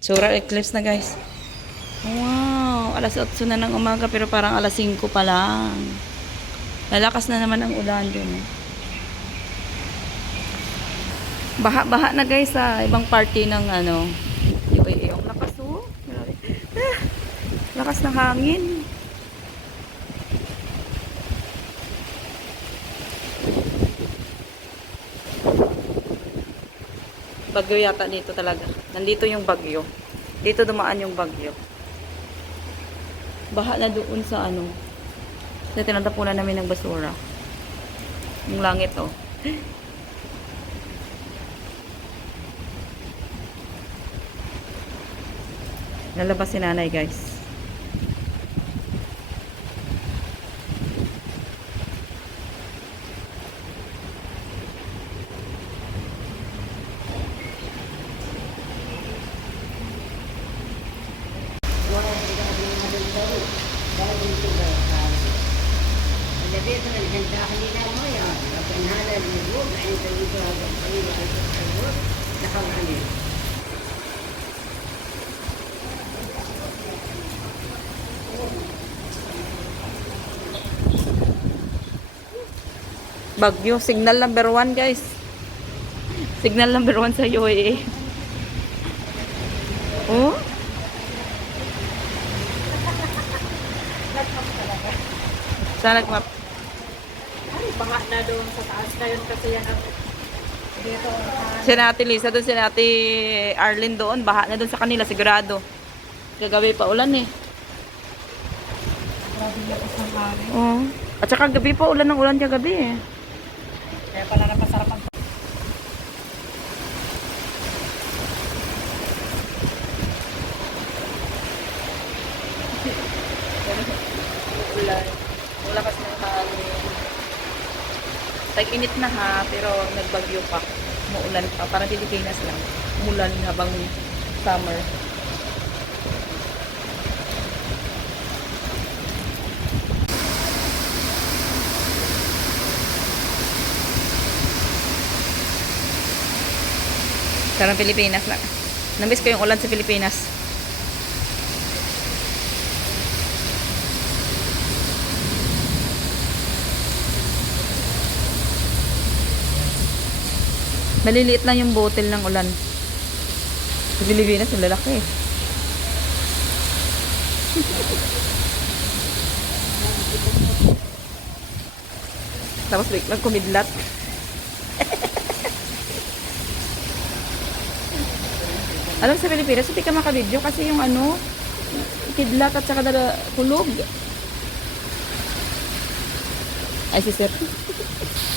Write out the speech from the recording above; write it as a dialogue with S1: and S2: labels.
S1: Solar eclipse na guys. Wow, alas 8 na ng umaga pero parang alas 5 pa lang. Lalakas na naman ang ulan dun. eh. Baha-baha na guys sa ibang party ng ano. UAE. Ang lakas oh. Ah, lakas ng hangin. Bagyo yata dito talaga. Nandito yung bagyo. Dito dumaan yung bagyo. Baha na doon sa ano. Sa tinatapunan namin ng basura. Yung langit oh. Lalabas si nanay guys.
S2: الذي يتغلب داخلنا مويه لكن هذا الوضوء عند الوضوء هذا الطويل عند الوضوء دخل عليه
S1: Bagyo. Signal number one guys. Signal number one sa UAE. Saan nagmap?
S3: Ay, baka na doon sa taas na yun kasi yan ang dito. ah,
S1: Si Ate Lisa doon, si Ate Arlene doon. Baha na doon sa kanila, sigurado. Gagabi pa ulan eh.
S3: grabe niya po sa hari.
S1: Oo. At saka gabi pa ulan ng ulan kagabi eh.
S3: Kaya pala na masarap ang
S1: Ulan. Ang lakas ng hangin. Tag-init na ha, pero nagbagyo pa. Muulan pa. Parang Pilipinas lang. Umulan habang summer. Parang Pilipinas lang. Namiss ko yung ulan sa Pilipinas. Maliliit lang yung bottle ng ulan. Sa Pilipinas, ang lalaki. Tapos biglang kumidlat. Alam sa Pilipinas, hindi ka makabidyo kasi yung ano, kidlat at saka dala hulog. Ay, si sir.